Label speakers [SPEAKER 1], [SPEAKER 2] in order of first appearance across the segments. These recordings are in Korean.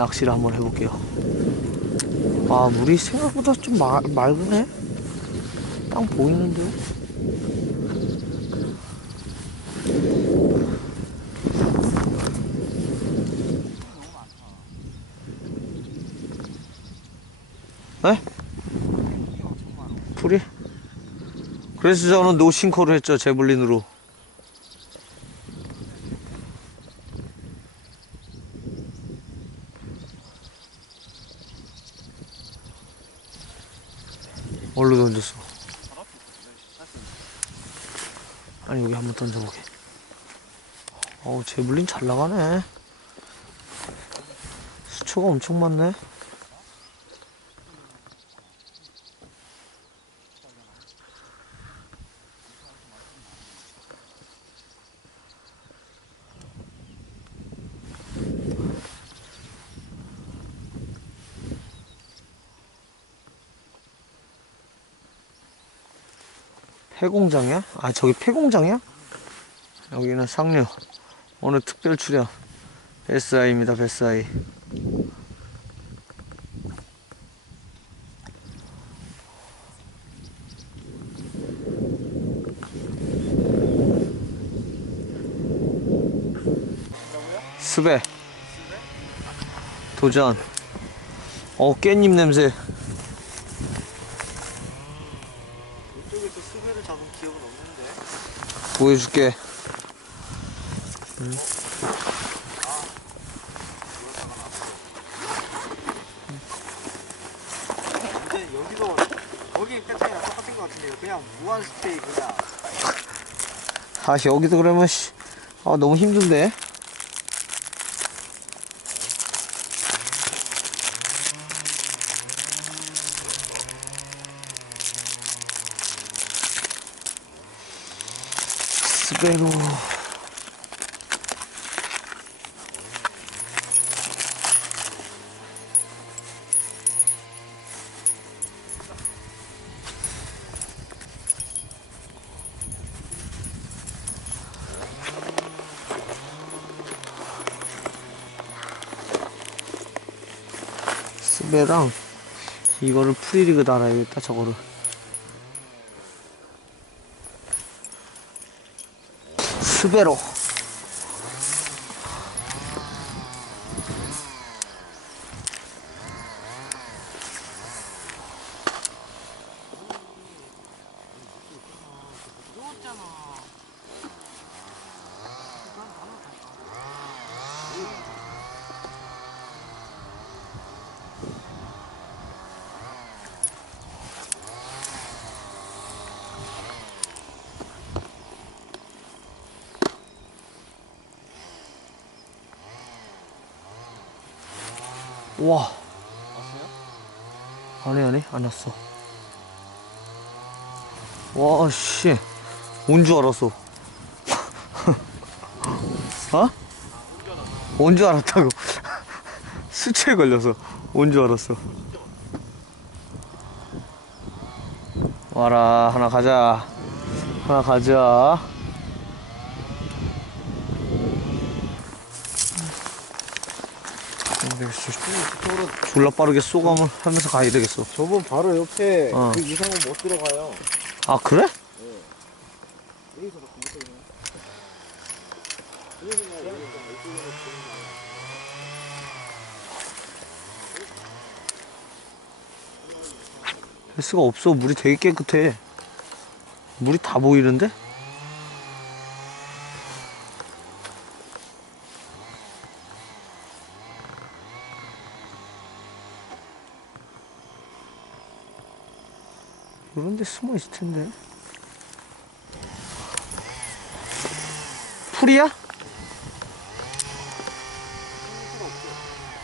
[SPEAKER 1] 낚시를 한번 해볼게요. 아, 물이 생각보다 좀 마, 맑으네? 딱 보이는데요? 네? 풀이? 그래서 저는 노싱커를 했죠, 제블린으로. 얼로 던졌어? 아니 여기 한번 던져보게. 어우 제블린 잘 나가네. 수초가 엄청 많네 폐공장이야? 아 저기 폐공장이야? 여기는 상류. 오늘 특별 출연. 베스아이입니다 베스아이. 스베 도전. 어 깻잎 냄새
[SPEAKER 2] 이쪽에서 수배를 잡은 기억은 없는데
[SPEAKER 1] 보여줄게.
[SPEAKER 2] 근데 여기도 거기 패턴이랑 똑같은 것 같은데요. 그냥 무한 스테이 그냥
[SPEAKER 1] 아 여기도 그러면 씨, 아 너무 힘든데 스베로 스베랑 이거를 프리리그 달아야겠다 저거를 스베로 와. 아니 아니 안 왔어. 와 씨. 온 줄 알았어. 어? 온 줄 알았다고. 수치에 걸려서 온 줄 알았어. 와라 하나 가자. 하나 가자 안 되겠어. 졸라 빠르게 쏘가면 하면서 가야 되겠어.
[SPEAKER 2] 저분 바로 옆에
[SPEAKER 1] 어.
[SPEAKER 2] 그 이상은 못 들어가요
[SPEAKER 1] 아 그래?
[SPEAKER 2] 들어가요
[SPEAKER 1] 헬스가 없어. 물이 되게 깨끗해. 물이 다 보이는데? 이런 데 숨어 있을 텐데. 풀이야?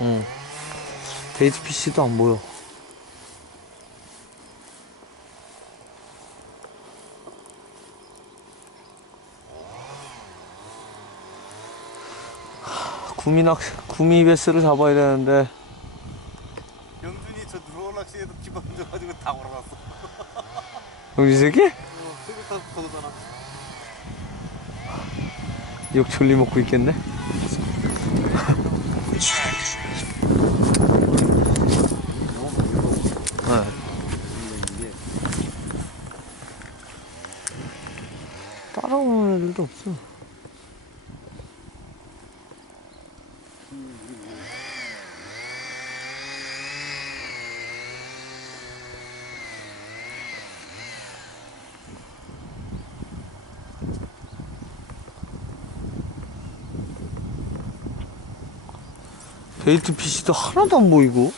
[SPEAKER 1] 응. 데이트 PC도 안 보여. 구미낚 구미 베스를 잡아야 되는데 우리 새끼? 욕 졸리 먹고 있겠네? 따라오는 애들도 없어 베이트 PC도 하나도 안 보이고.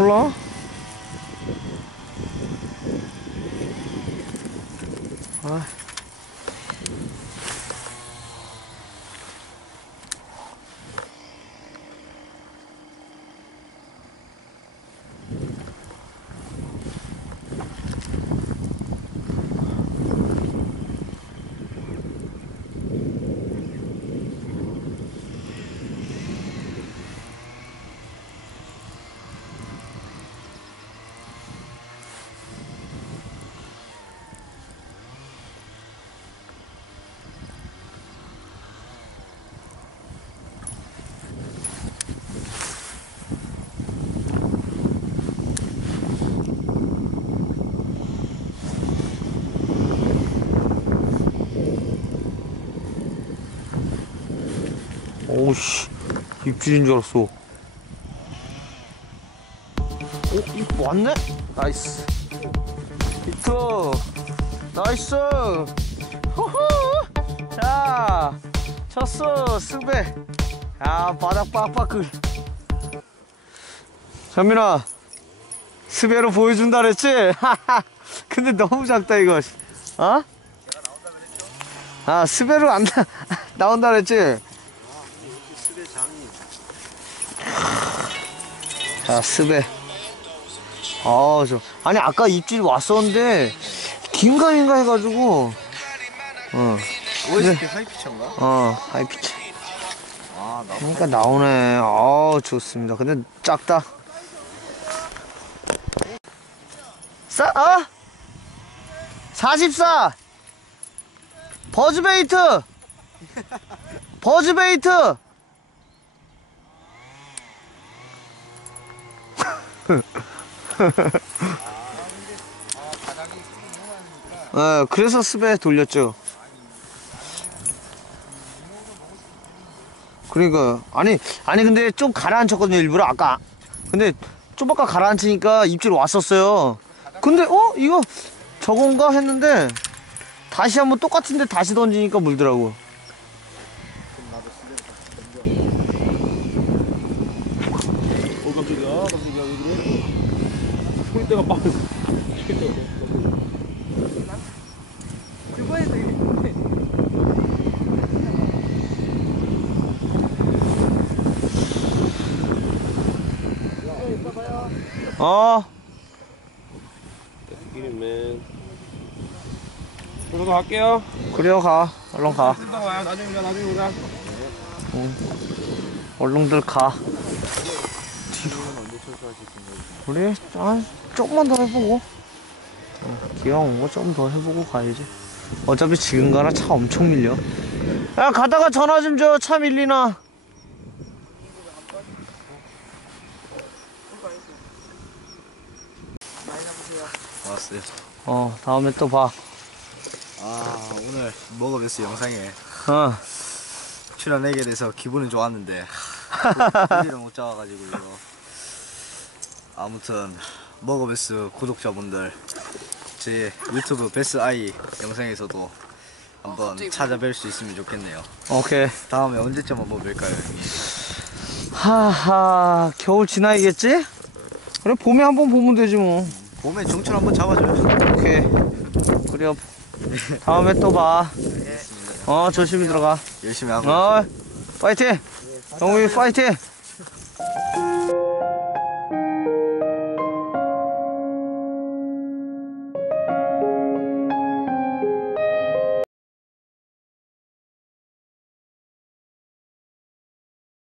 [SPEAKER 1] pula 오우씨 입질인 줄 알았어 오? 입 왔네? 나이스 히트 나이스 후후 자 쳤어 스베 야 바닥 빡빡글 전민아 스베로 보여준다 그랬지? 근데 너무 작다 이거 어? 아 스베로 안 나, 나온다 그랬지?
[SPEAKER 2] 수대 장이
[SPEAKER 1] 자, 스베. 아, 저. 아니, 아까 입질 왔었는데, 긴가민가 해가지고, 어,
[SPEAKER 2] OST 하이피처인가?
[SPEAKER 1] 어, 하이피치.
[SPEAKER 2] 아 나.
[SPEAKER 1] 그러니까 나오네. 아 좋습니다. 근데 작다. 싸, 어? 44! 버즈베이트! 버즈베이트! 네, 그래서 스베 돌렸죠. 그러니까 아니 아니 근데 좀 가라앉혔거든요 일부러. 아까 근데 좀 아까 가라앉히니까 입질 왔었어요. 근데 어? 이거 저건가 했는데 다시 한번 똑같은데 다시 던지니까 물더라고
[SPEAKER 3] 어 깜짝이야 깜짝이야 왜 그래 소리대가 빡
[SPEAKER 2] 그거에 되게.
[SPEAKER 1] 어.
[SPEAKER 3] 끼리맨. 저도 갈게요.
[SPEAKER 1] 그래요 가. 얼른 가.
[SPEAKER 3] 이따 와요 나중에 나중에 보자.
[SPEAKER 1] 얼른들 가 우리 아, 조금만 더 해보고. 어, 기왕 온 거 좀 더 해보고 가야지. 어차피 지금 가라 차 엄청 밀려. 야 가다가 전화 좀 줘 차 밀리나.
[SPEAKER 2] 왔어요.
[SPEAKER 1] 어 다음에 또봐.
[SPEAKER 2] 아 오늘 먹어봤어 영상에.
[SPEAKER 1] 어.
[SPEAKER 2] 출연하게 돼서 기분은 좋았는데. 고기를 못 잡아가지고요. 아무튼 먹어베스 구독자분들 제 유튜브 베스 아이 영상에서도 한번 찾아뵐 수 있으면 좋겠네요.
[SPEAKER 1] 오케이
[SPEAKER 2] 다음에 언제쯤 한번 뵐까요, 형님?
[SPEAKER 1] 하하 겨울 지나야겠지? 그래 봄에 한번 보면 되지 뭐
[SPEAKER 2] 봄에 종철 한번 잡아줘요.
[SPEAKER 1] 오케이 그래 다음에 또봐 어 조심히 들어가
[SPEAKER 2] 열심히 하고.
[SPEAKER 1] 어 파이팅 영우이 파이팅